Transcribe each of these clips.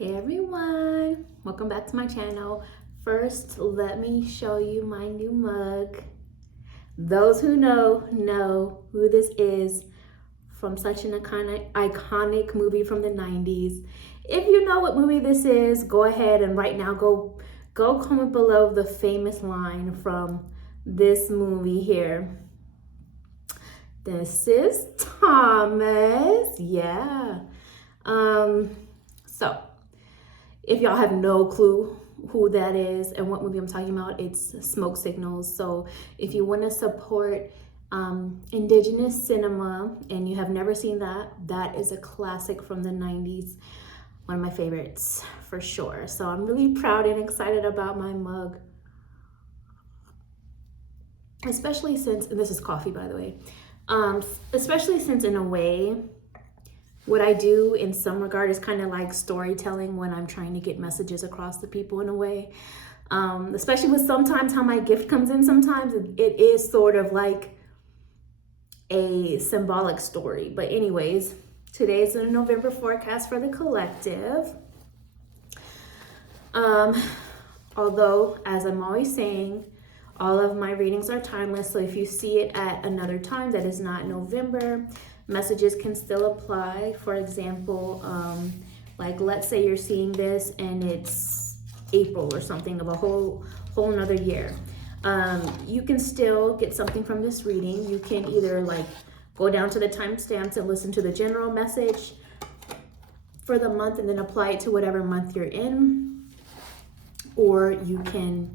Hey everyone, welcome back to my channel. First, let me show you my new mug. Those who know who this is from such an iconic movie from the 90s. If you know what movie this is, go ahead and right now go comment below the famous line from this movie here. This is Thomas. Yeah. So if y'all have no clue who that is and what movie I'm talking about, it's Smoke Signals. So if you want to support indigenous cinema and you have never seen that, that is a classic from the 90s. One of my favorites for sure. So I'm really proud and excited about my mug. Especially since, and this is coffee by the way, especially since in a way, what I do in some regard is kind of like storytelling when I'm trying to get messages across to people in a way. Especially with sometimes how my gift comes in, sometimes it is sort of like a symbolic story. But anyways, today's the November forecast for the collective. Although, as I'm always saying, all of my readings are timeless. So if you see it at another time that is not November, messages can still apply. For example, like let's say you're seeing this and it's April or something of a whole another year. You can still get something from this reading. You can either like go down to the timestamps and listen to the general message for the month and then apply it to whatever month you're in, or you can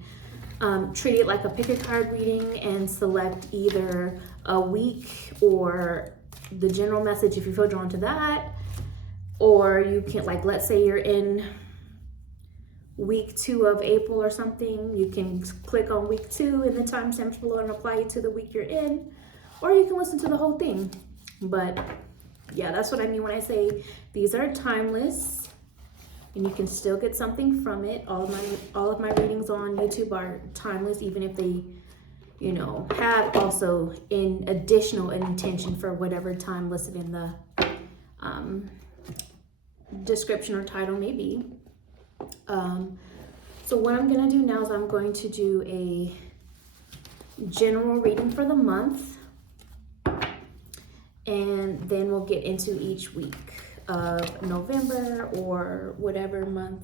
treat it like a pick a card reading and select either a week or the general message if you feel drawn to that. Or you can, like, let's say you're in week 2 of April or something, you can click on week 2 in the timestamps below and apply it to the week you're in, or you can listen to the whole thing. But yeah, that's what I mean when I say these are timeless and you can still get something from it. All of my readings on YouTube are timeless, even if they, you know, have also in additional intention for whatever time listed in the description or title may be. So what I'm gonna do now is I'm going to do a general reading for the month, and then we'll get into each week of November or whatever month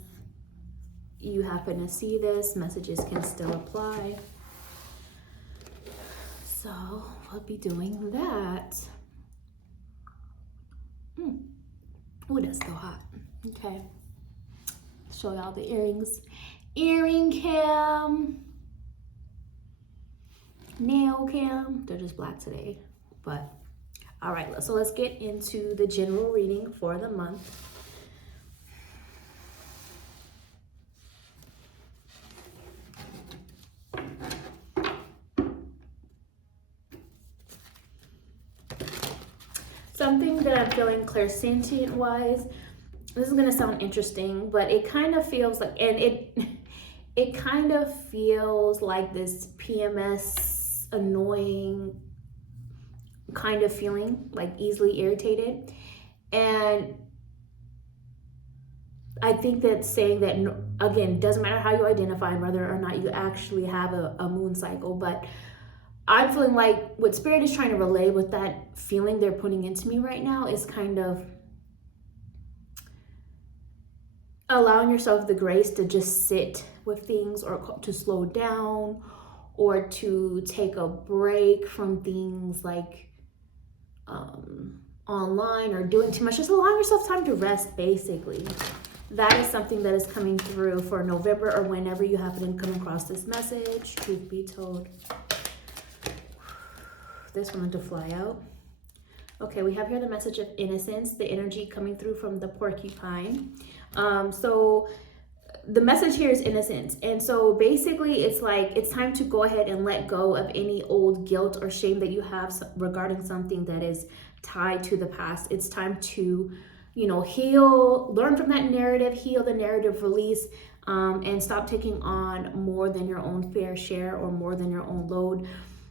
you happen to see this. Messages can still apply. So we'll be doing that. Oh, that's still hot. Okay. Show y'all the earrings. Earring cam. Nail cam. They're just black today. But all right, so let's get into the general reading for the month. Something that I'm feeling clairsentient wise, this is gonna sound interesting, but it kind of feels like, and it kind of feels like this PMS annoying kind of feeling, like easily irritated. And I think that saying that, again, doesn't matter how you identify and whether or not you actually have a moon cycle, but I'm feeling like what Spirit is trying to relay with that feeling they're putting into me right now is kind of allowing yourself the grace to just sit with things, or to slow down, or to take a break from things like online or doing too much. Just allowing yourself time to rest, basically. That is something that is coming through for November, or whenever you happen to come across this message. Truth be told, this wanted to fly out. Okay, we have here the message of innocence, the energy coming through from the porcupine. So the message here is innocence. And so basically it's like, it's time to go ahead and let go of any old guilt or shame that you have regarding something that is tied to the past. It's time to, you know, heal, learn from that narrative, heal the narrative, release, and stop taking on more than your own fair share or more than your own load.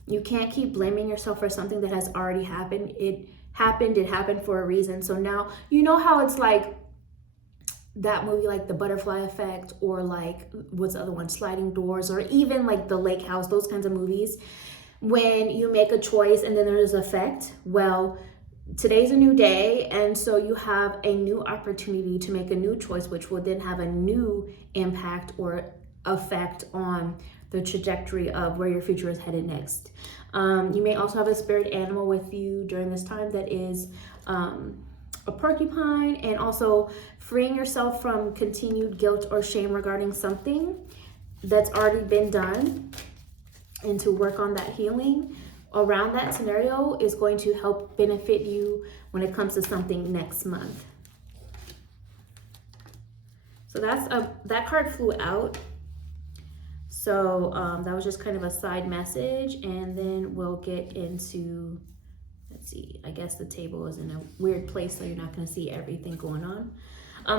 You can't keep blaming yourself for something that has already happened. It happened for a reason. So now, you know how it's like that movie, like The Butterfly Effect, or like what's the other one, Sliding Doors, or even like The Lake House, those kinds of movies, when you make a choice and then there's effect. Well, today's a new day, and so you have a new opportunity to make a new choice, which will then have a new impact or effect on the trajectory of where your future is headed next. You may also have a spirit animal with you during this time that is a porcupine, and also freeing yourself from continued guilt or shame regarding something that's already been done, and to work on that healing around that scenario is going to help benefit you when it comes to something next month. So that card flew out. So that was just kind of a side message, and then we'll get into, let's see, I guess the table is in a weird place, so you're not going to see everything going on.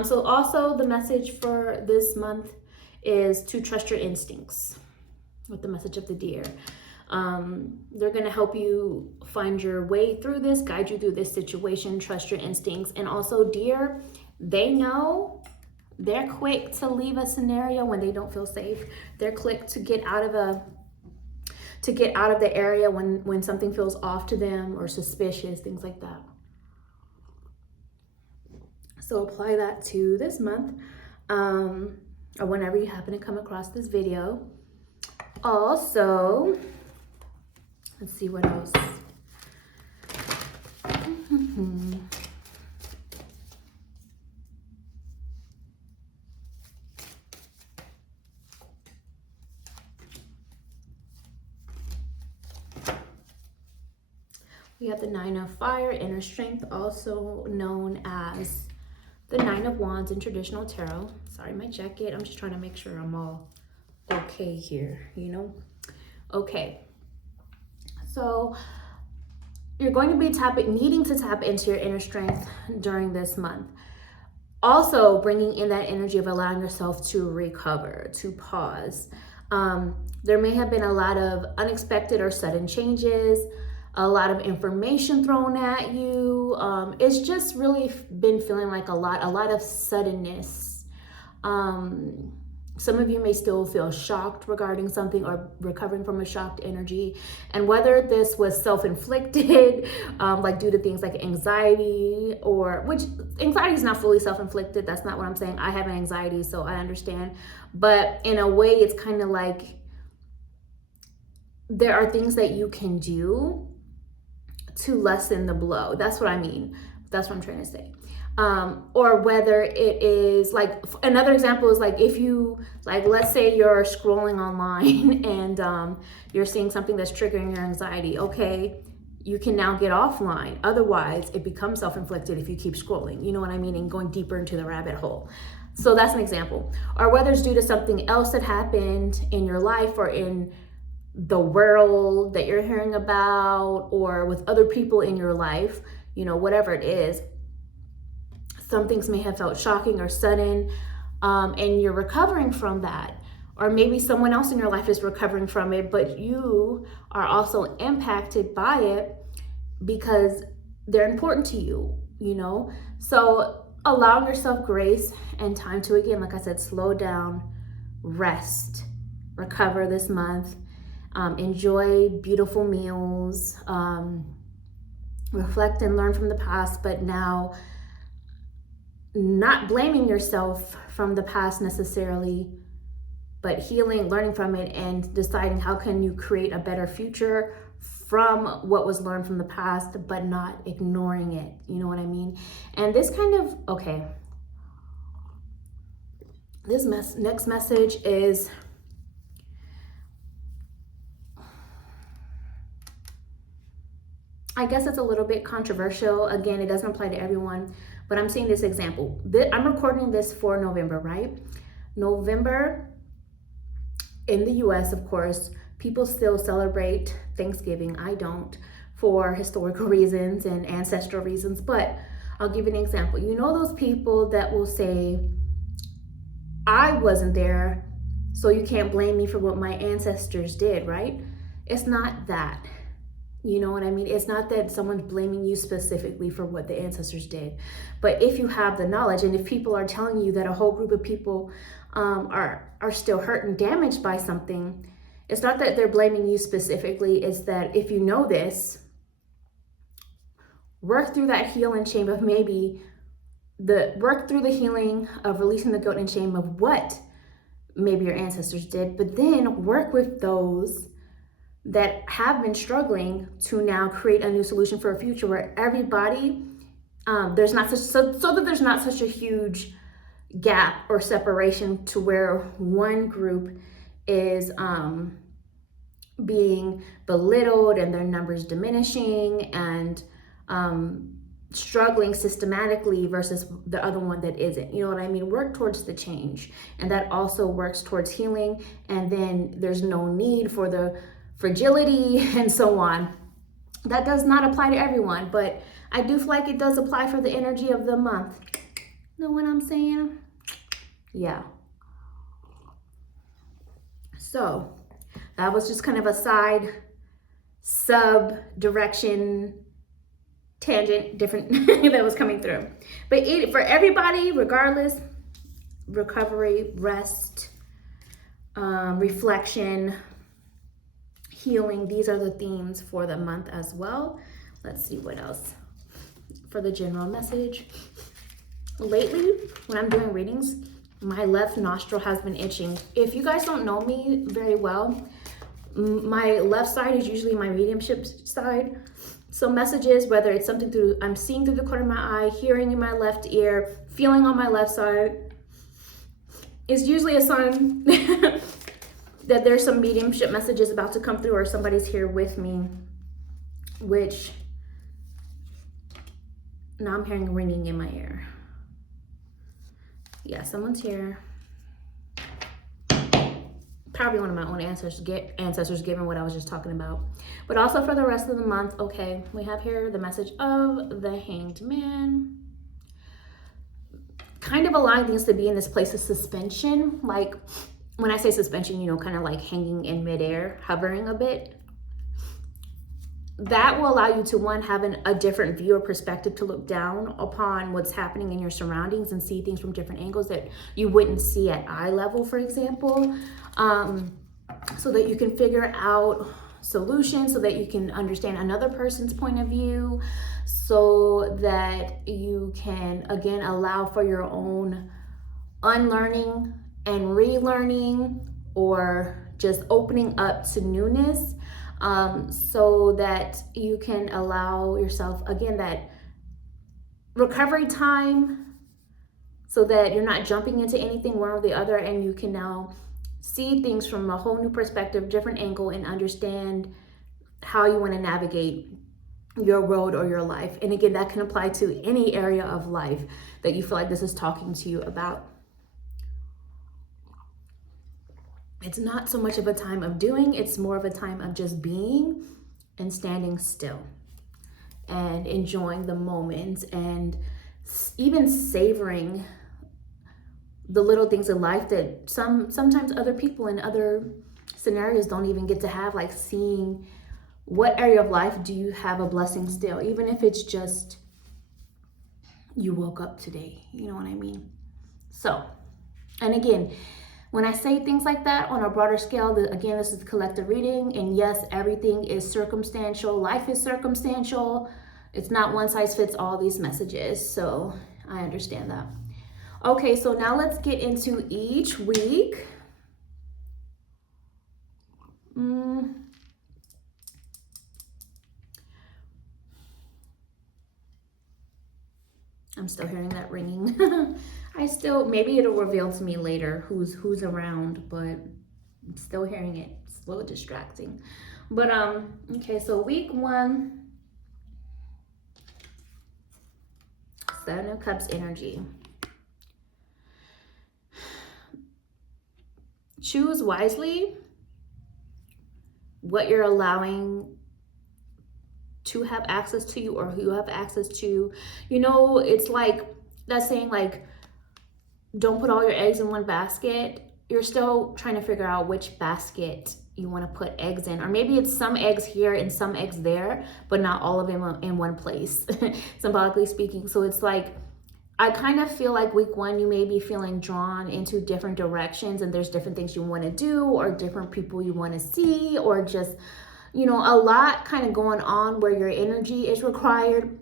So also the message for this month is to trust your instincts, with the message of the deer. They're going to help you find your way through this, guide you through this situation. Trust your instincts. And also, deer, they know. They're quick to leave a scenario when they don't feel safe. They're quick to get out of the area when something feels off to them or suspicious, things like that. So apply that to this month, or whenever you happen to come across this video. Also, let's see what else. We have the Nine of Fire, inner strength, also known as the Nine of Wands in traditional tarot. Sorry, my jacket. I'm just trying to make sure I'm all okay here, you know? Okay. So you're going to be needing to tap into your inner strength during this month. Also bringing in that energy of allowing yourself to recover, to pause. There may have been a lot of unexpected or sudden changes, a lot of information thrown at you. It's just really been feeling like a lot of suddenness. Some of you may still feel shocked regarding something or recovering from a shocked energy. And whether this was self-inflicted, like due to things like anxiety, which anxiety is not fully self-inflicted. That's not what I'm saying. I have anxiety, so I understand. But in a way, it's kind of like there are things that you can do to lessen the blow. That's what I mean. That's what I'm trying to say. Or whether it is like, another example is like, if you, like, let's say you're scrolling online and you're seeing something that's triggering your anxiety. Okay, you can now get offline. Otherwise, it becomes self-inflicted if you keep scrolling. You know what I mean? And going deeper into the rabbit hole. So that's an example. Or whether it's due to something else that happened in your life or in the world that you're hearing about, or with other people in your life, you know, whatever it is. Some things may have felt shocking or sudden, and you're recovering from that. Or maybe someone else in your life is recovering from it, but you are also impacted by it because they're important to you, you know? So allowing yourself grace and time to, again, like I said, slow down, rest, recover this month, enjoy beautiful meals, reflect and learn from the past, but now not blaming yourself from the past necessarily, but healing, learning from it, and deciding how can you create a better future from what was learned from the past, but not ignoring it. You know what I mean? And this kind of, okay, this next message is, I guess it's a little bit controversial. Again, it doesn't apply to everyone, but I'm seeing this example. I'm recording this for November, right? November in the US, of course, people still celebrate Thanksgiving. I don't, for historical reasons and ancestral reasons, but I'll give you an example. You know those people that will say, I wasn't there, so you can't blame me for what my ancestors did, right? It's not that. You know what I mean? It's not that someone's blaming you specifically for what the ancestors did. But if you have the knowledge, and if people are telling you that a whole group of people are still hurt and damaged by something, it's not that they're blaming you specifically. It's that if you know this, work through that healing shame of work through the healing of releasing the guilt and shame of what maybe your ancestors did, but then work with those that have been struggling to now create a new solution for a future where everybody, there's not such, so that there's not such a huge gap or separation to where one group is being belittled and their numbers diminishing and struggling systematically versus the other one that isn't. You know what I mean? Work towards the change, and that also works towards healing, and then there's no need for the fragility and so on. That does not apply to everyone, but I do feel like it does apply for the energy of the month. Know what I'm saying? Yeah. So that was just kind of a side sub-direction tangent, different that was coming through. But for everybody, regardless, recovery, rest, reflection, healing, these are the themes for the month as well. Let's see what else for the general message. Lately, when I'm doing readings, my left nostril has been itching. If you guys don't know me very well, my left side is usually my mediumship side. So messages, whether it's something I'm seeing through the corner of my eye, hearing in my left ear, feeling on my left side, is usually a sign that there's some mediumship messages about to come through or somebody's here with me, which now I'm hearing ringing in my ear. Yeah, someone's here. Probably one of my own ancestors given what I was just talking about. But also for the rest of the month, okay, we have here the message of the Hanged Man. Kind of allowing things to be in this place of suspension. Like when I say suspension, you know, kind of like hanging in midair, hovering a bit. That will allow you to, one, have a different view or perspective to look down upon what's happening in your surroundings and see things from different angles that you wouldn't see at eye level, for example, so that you can figure out solutions, so that you can understand another person's point of view, so that you can, again, allow for your own unlearning and relearning, or just opening up to newness. So that you can allow yourself, again, that recovery time, so that you're not jumping into anything one or the other, and you can now see things from a whole new perspective, different angle, and understand how you want to navigate your road or your life. And again, that can apply to any area of life that you feel like this is talking to you about. It's not so much of a time of doing, it's more of a time of just being and standing still and enjoying the moment, and even savoring the little things in life that sometimes other people in other scenarios don't even get to have, like seeing what area of life do you have a blessing still, even if it's just you woke up today, you know what I mean? So, and again, when I say things like that on a broader scale, again, this is a collective reading, and yes, everything is circumstantial. Life is circumstantial. It's not one size fits all, these messages. So I understand that. Okay, so now let's get into each week. I'm still hearing that ringing. Maybe it'll reveal to me later who's around, but I'm still hearing it. It's a little distracting. But okay, so week 1, Seven of Cups energy. Choose wisely what you're allowing to have access to you, or who you have access to. You know, it's like that saying, like, don't put all your eggs in one basket. you're still trying to figure out which basket you want to put eggs in, or maybe it's some eggs here and some eggs there, but not all of them in one place, symbolically speaking. So it's like, I kind of feel like week one, you may be feeling drawn into different directions, and there's different things you want to do, or different people you want to see, or just, you know, a lot kind of going on where your energy is required.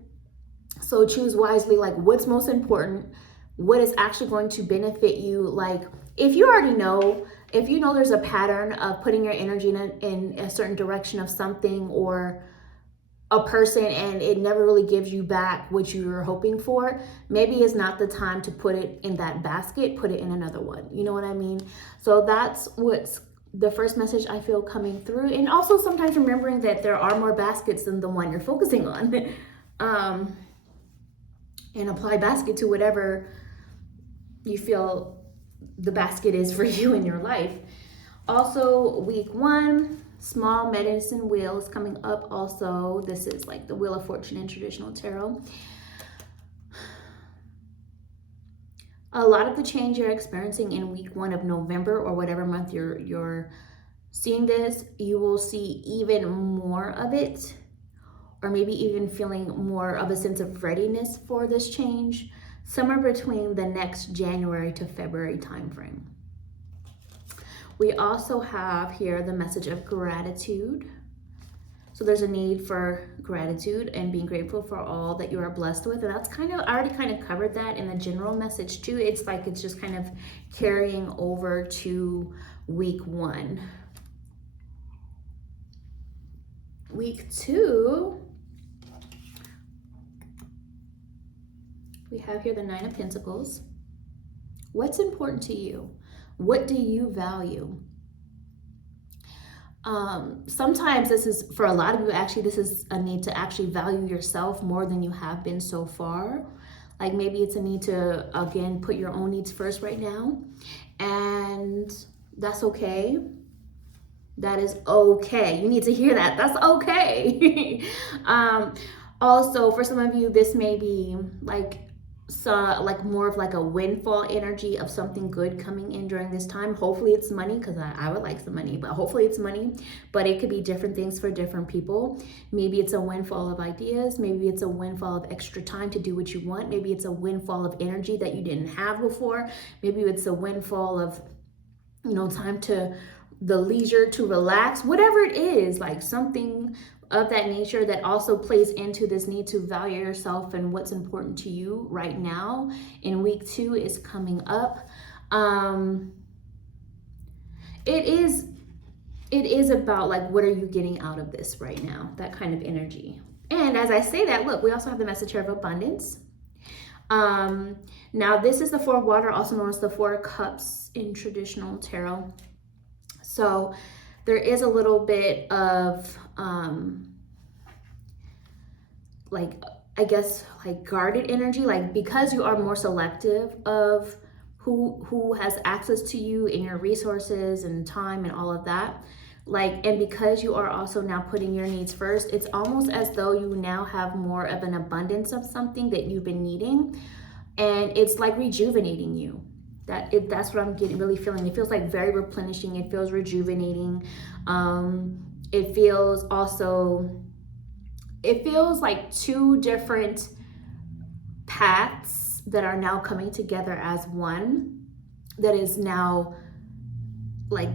So choose wisely, like what's most important, what is actually going to benefit you. Like if you already know, if you know there's a pattern of putting your energy in a certain direction of something or a person, and it never really gives you back what you were hoping for, maybe it's not the time to put it in that basket, put it in another one. You know what I mean? So that's what's the first message I feel coming through. And also sometimes remembering that there are more baskets than the one you're focusing on. And apply basket to whatever you feel the basket is for you in your life. Also, week one, small medicine wheel is coming up also. This is like the Wheel of Fortune in traditional tarot. A lot of the change you're experiencing in week one of November, or whatever month you're seeing this, you will see even more of it, or maybe even feeling more of a sense of readiness for this change, somewhere between the next January to February timeframe. We also have here the message of gratitude. So there's a need for gratitude and being grateful for all that you are blessed with. And that's kind of, I already kind of covered that in the general message too. It's like, it's just kind of carrying over to week one. Week two, we have here the Nine of Pentacles. What's important to you? What do you value? Sometimes this is, for a lot of you, actually, this is a need to actually value yourself more than you have been so far. Like maybe it's a need to, again, put your own needs first right now. And that's okay. That is okay. You need to hear that. That's okay. Also, for some of you, this may be like, like more of like a windfall energy of something good coming in during this time. Hopefully it's money, because I would like some money, but hopefully it's money. But it could be different things for different people. Maybe it's a windfall of ideas. Maybe it's a windfall of extra time to do what you want. Maybe it's a windfall of energy that you didn't have before. Maybe it's a windfall of, you know, time to the leisure to relax, whatever it is, like something of that nature that also plays into this need to value yourself and what's important to you right now in week two is coming up. It is about like, what are you getting out of this right now? That kind of energy. And as I say that, look, we also have the message here of abundance. Now this is the Four of Water, also known as the Four of Cups in traditional tarot. So there is a little bit of like, I guess, like guarded energy, like because you are more selective of who has access to you and your resources and time and all of that, like, and because you are also now putting your needs first, it's almost as though you now have more of an abundance of something that you've been needing, and it's like rejuvenating you. That's what I'm really feeling. It feels like very replenishing. It feels rejuvenating. It feels also, it feels like two different paths that are now coming together as one, that is now like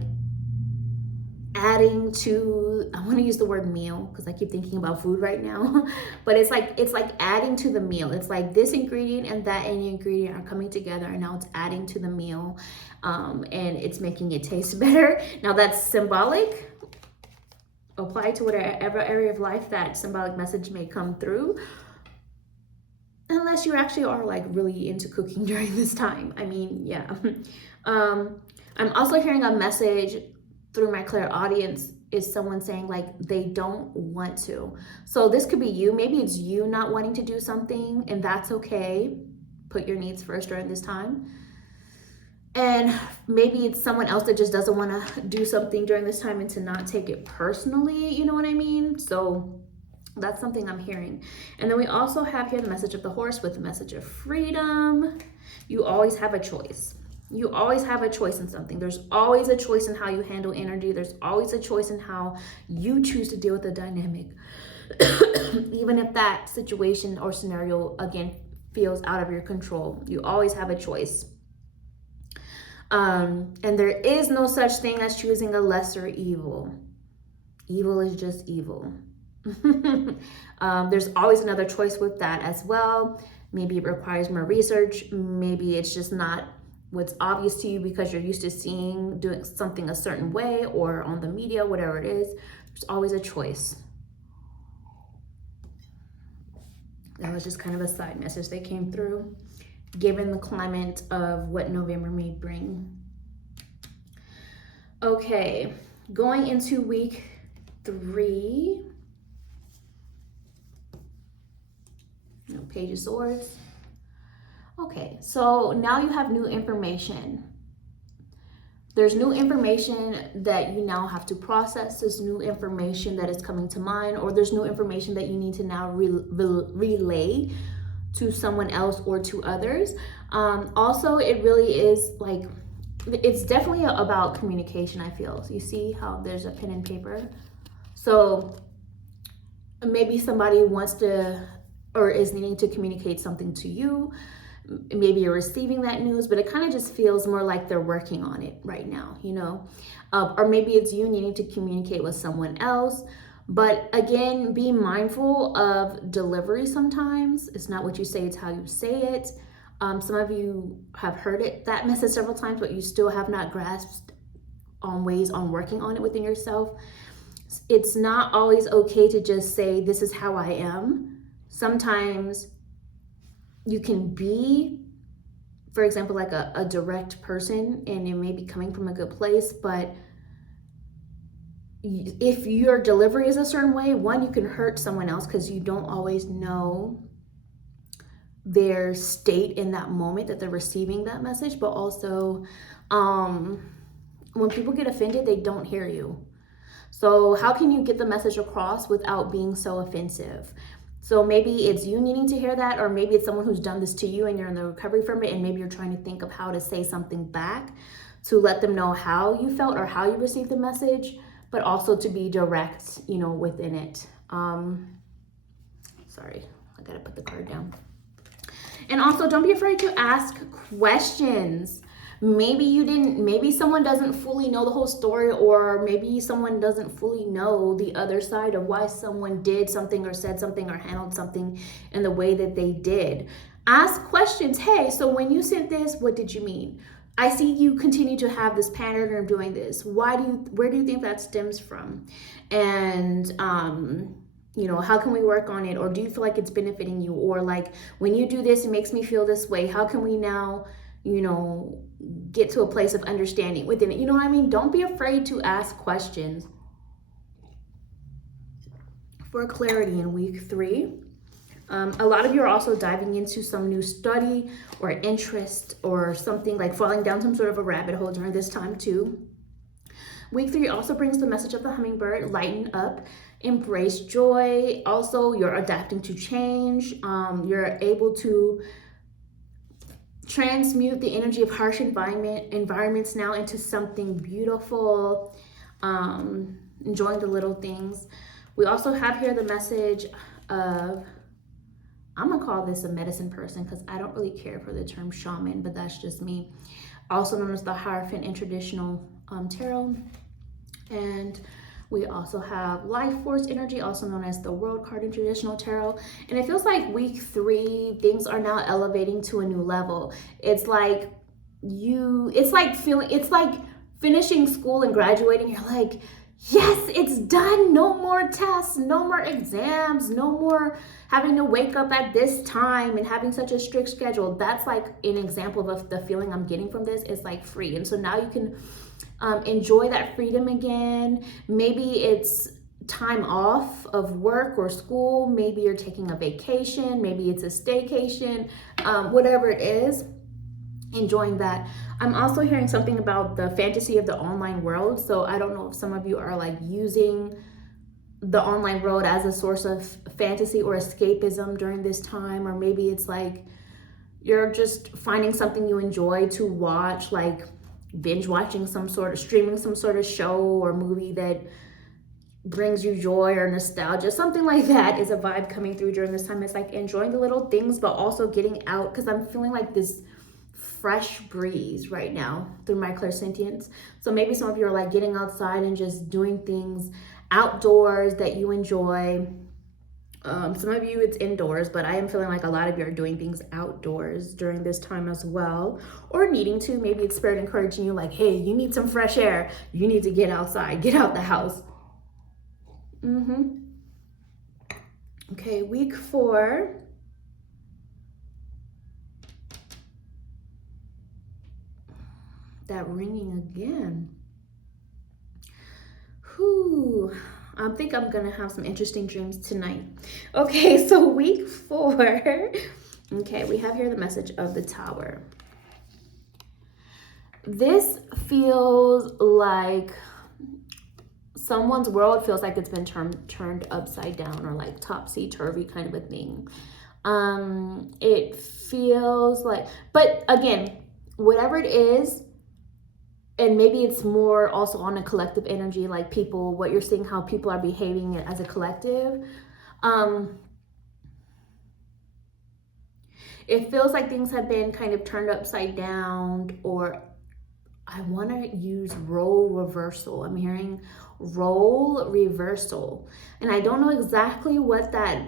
adding to, I want to use the word meal because I keep thinking about food right now, but it's like adding to the meal. It's like this ingredient and that ingredient are coming together, and now it's adding to the meal, and it's making it taste better. Now that's symbolic. Apply to whatever area of life that symbolic message may come through, unless you actually are like really into cooking during this time. I mean, yeah. I'm also hearing a message through my clairaudience is someone saying like they don't want to. So this could be you. Maybe it's you not wanting to do something, and that's okay. Put your needs first during this time. And maybe it's someone else that just doesn't want to do something during this time and to not take it personally. You know what I mean? So that's something I'm hearing. And then we also have here the message of the horse with the message of freedom. You always have a choice. You always have a choice in something. There's always a choice in how you handle energy. There's always a choice in how you choose to deal with the dynamic. Even if that situation or scenario, again, feels out of your control, you always have a choice. And there is no such thing as choosing a lesser evil. Evil is just evil. There's always another choice with that as well. Maybe it requires more research. Maybe it's just not what's obvious to you because you're used to doing something a certain way or on the media, whatever it is. There's always a choice. That was just kind of a side message that came through, given the climate of what November may bring. Okay, going into week 3. Page of Swords. Okay, so now you have new information. There's new information that you now have to process. There's new information that is coming to mind, or there's new information that you need to now relay to someone else or to others. Also, it really is like, it's definitely about communication, I feel. So you see how there's a pen and paper? So maybe somebody wants to or is needing to communicate something to you. Maybe you're receiving that news, but it kind of just feels more like they're working on it right now, you know? Or maybe it's you needing to communicate with someone else. But again, be mindful of delivery sometimes. It's not what you say, it's how you say it. Some of you have heard that message several times, but you still have not grasped on ways on working on it within yourself. It's not always okay to just say, this is how I am. Sometimes you can be, for example, like a direct person, and it may be coming from a good place, but if your delivery is a certain way, one, you can hurt someone else because you don't always know their state in that moment that they're receiving that message. But also, when people get offended, they don't hear you. So how can you get the message across without being so offensive? So maybe it's you needing to hear that, or maybe it's someone who's done this to you and you're in the recovery from it, and maybe you're trying to think of how to say something back to let them know how you felt or how you received the message, but also to be direct, you know, within it. Sorry, I gotta put the card down. And also, don't be afraid to ask questions. Maybe someone doesn't fully know the whole story, or maybe someone doesn't fully know the other side of why someone did something or said something or handled something in the way that they did. Ask questions. Hey, so when you sent this, what did you mean? I see you continue to have this pattern of doing this. Where do you think that stems from? And, you know, how can we work on it? Or do you feel like it's benefiting you? Or like, when you do this, it makes me feel this way. How can we now, you know, get to a place of understanding within it? You know what I mean? Don't be afraid to ask questions. For clarity in week 3, a lot of you are also diving into some new study or interest or something, like falling down some sort of a rabbit hole during this time too. Week 3 also brings the message of the hummingbird: lighten up, embrace joy. Also, you're adapting to change. You're able to transmute the energy of harsh environments now into something beautiful. Enjoying the little things. We also have here the message of, I'm gonna call this a medicine person because I don't really care for the term shaman, but that's just me. Also known as the Hierophant in traditional tarot. And we also have life force energy, also known as the World card in traditional tarot. And it feels like week 3, things are now elevating to a new level. It's like finishing school and graduating. You're like, yes, it's done. No more tests, no more exams, no more having to wake up at this time and having such a strict schedule. That's like an example of the feeling I'm getting from this. Is like free. And so now you can enjoy that freedom again. Maybe it's time off of work or school. Maybe you're taking a vacation. Maybe it's a staycation. Whatever it is, enjoying that. I'm also hearing something about the fantasy of the online world. So I don't know if some of you are like using the online world as a source of fantasy or escapism during this time, or maybe it's like you're just finding something you enjoy to watch, like binge watching streaming some sort of show or movie that brings you joy or nostalgia, something like that is a vibe coming through during this time. It's like enjoying the little things, but also getting out, because I'm feeling like this fresh breeze right now through my clairsentience. So maybe some of you are like getting outside and just doing things outdoors that you enjoy. Some of you it's indoors, but I am feeling like a lot of you are doing things outdoors during this time as well, or needing to. Maybe it's spirit encouraging you like, hey, you need some fresh air. You need to get outside, get out the house. Okay, week 4. That ringing again. Whew. I think I'm gonna have some interesting dreams tonight. Okay, so week 4. Okay, we have here the message of the Tower. This feels like someone's world feels like it's been turned upside down, or like topsy-turvy kind of a thing. It feels like, but again, whatever it is, and maybe it's more also on a collective energy, like people, what you're seeing, how people are behaving as a collective. It feels like things have been kind of turned upside down, or I want to use role reversal. I'm hearing role reversal, and I don't know exactly what that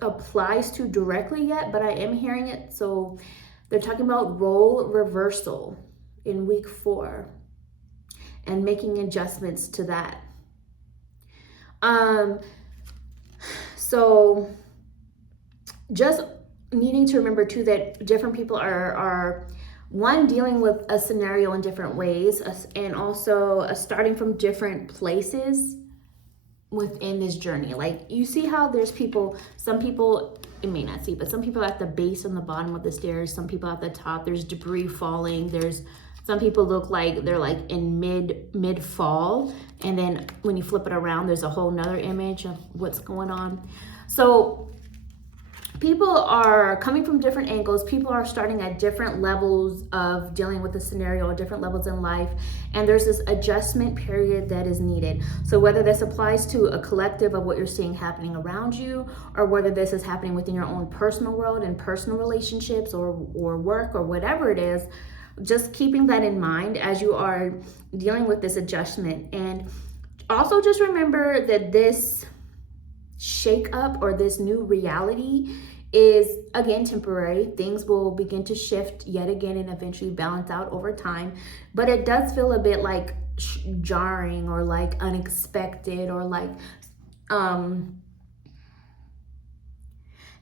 applies to directly yet, but I am hearing it. So they're talking about role reversal in week 4 and making adjustments to that. So just needing to remember too that different people are one, dealing with a scenario in different ways, and also starting from different places within this journey. Like you see how there's people, some people, you may not see, but some people at the base and the bottom of the stairs, some people at the top, there's debris falling, there's some people look like they're like in mid fall, and then when you flip it around, there's a whole nother image of what's going on. So people are coming from different angles. People are starting at different levels of dealing with the scenario, or different levels in life. And there's this adjustment period that is needed. So whether this applies to a collective of what you're seeing happening around you, or whether this is happening within your own personal world and personal relationships or work or whatever it is, just keeping that in mind as you are dealing with this adjustment. And also just remember that this shake up, or this new reality, is again temporary. Things will begin to shift yet again and eventually balance out over time, but it does feel a bit like jarring, or like unexpected, or like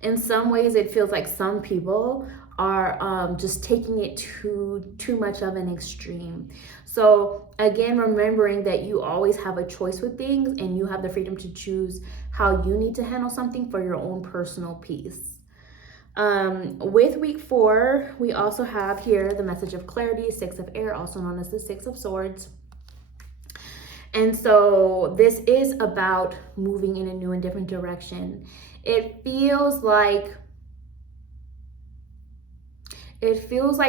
in some ways it feels like some people are just taking it too much of an extreme. So again, remembering that you always have a choice with things, and you have the freedom to choose how you need to handle something for your own personal peace. With week 4, we also have here the message of clarity, 6 of air, also known as the 6 of swords. And so this is about moving in a new and different direction. It feels like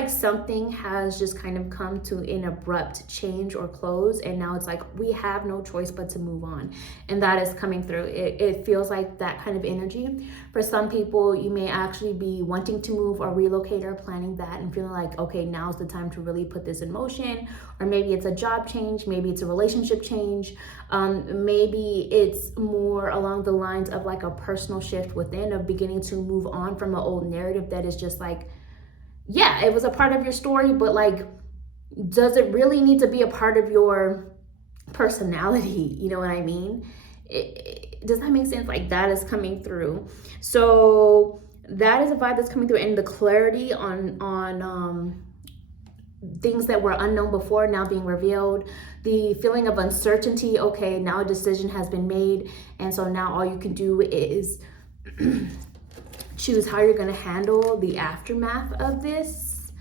something has just kind of come to an abrupt change or close, and now it's like we have no choice but to move on, and that is coming through. It feels like that kind of energy. For some people, you may actually be wanting to move or relocate, or planning that, and feeling like, okay, now's the time to really put this in motion. Or maybe it's a job change, maybe it's a relationship change, maybe it's more along the lines of like a personal shift within, of beginning to move on from an old narrative that is just like, yeah, it was a part of your story, but like, does it really need to be a part of your personality? You know what I mean? Does that make sense? Like, that is coming through. So that is a vibe that's coming through, and the clarity on things that were unknown before now being revealed. The feeling of uncertainty. Okay, now a decision has been made, and so now all you can do is choose how you're going to handle the aftermath of this.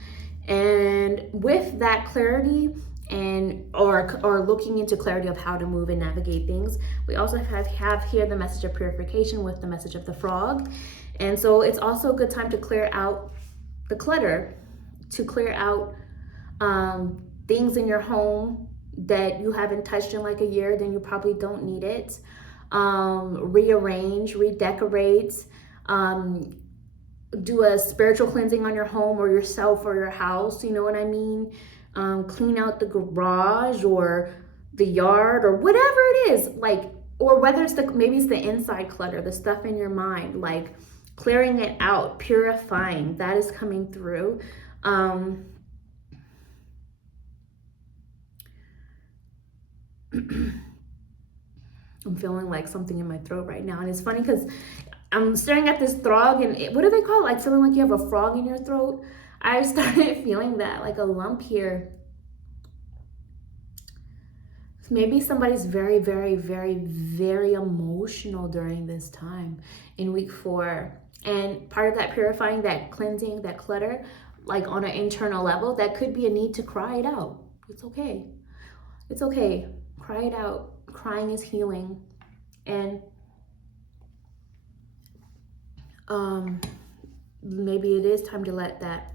And with that clarity, and or looking into clarity of how to move and navigate things, we also have here the message of purification with the message of the frog. And so it's also a good time to clear out the clutter, to clear out things in your home that you haven't touched in like a year, then you probably don't need it. Rearrange, redecorate, do a spiritual cleansing on your home or yourself or your house, you know what I mean? Clean out the garage or the yard or whatever it is, like, or whether it's maybe it's the inside clutter, the stuff in your mind, like clearing it out, purifying, that is coming through. I'm feeling like something in my throat right now, and it's funny because I'm staring at this frog, and what do they call it? Like feeling like you have a frog in your throat. I started feeling that, like a lump here. Maybe somebody's very, very, very, very emotional during this time in week 4. And part of that purifying, that cleansing, that clutter, like on an internal level, that could be a need to cry it out. It's okay. It's okay. Cry it out. Crying is healing. And maybe it is time to let that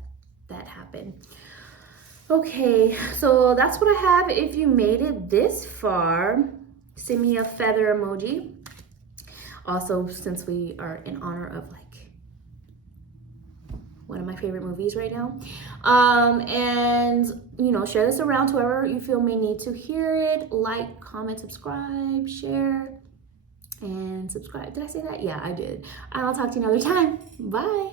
happen. Okay, so that's what I have. If you made it this far, send me a feather emoji. Also, since we are in honor of like one of my favorite movies right now, and you know, share this around to whoever you feel may need to hear it. Like, comment, subscribe, share, and subscribe. Did I say that? Yeah, I did. I'll talk to you another time. Bye.